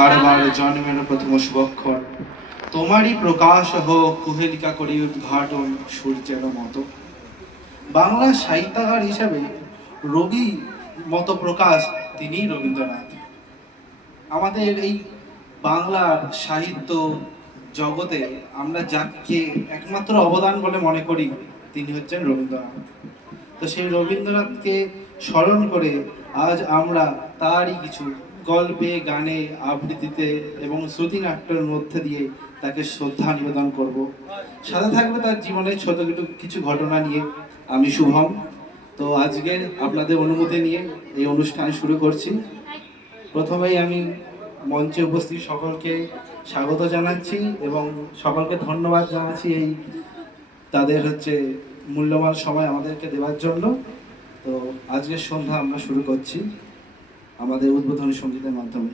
বারবার জন্মের প্রথম শুভক্ষণ, তোমারই প্রকাশ হোক কুহেলিকা করি উদ্ঘাটন সূর্যের মতো। বাংলা সাহিত্যকার হিসাবে রবি মতো প্রকাশ তিনিই রবীন্দ্রনাথ। আমাদের এই বাংলার সাহিত্য জগতে আমরা যাকে একমাত্র অবদান বলে মনে করি তিনি হচ্ছেন রবীন্দ্রনাথ। তো সেই রবীন্দ্রনাথকে স্মরণ করে আজ আমরা তারই কিছু গল্পে, গানে, আবৃত্তিতে এবং শ্রুতিনাট্যের মধ্যে দিয়ে তাকে শ্রদ্ধা নিবেদন করব। সাথে থাকবে তার জীবনের ছোট কিছু ঘটনা নিয়ে। আমি শুভম। তো আজকে আপনাদের অনুমতি নিয়ে এই অনুষ্ঠান শুরু করছি। প্রথমেই আমি মঞ্চে উপস্থিত সকলকে স্বাগত জানাচ্ছি এবং সকলকে ধন্যবাদ জানাচ্ছি এই তাদের মূল্যবান সময় আমাদেরকে দেওয়ার জন্য। তো আজকের সন্ধ্যা আমরা শুরু করছি আমাদের উদ্বোধনী সঙ্গীতের মাধ্যমে।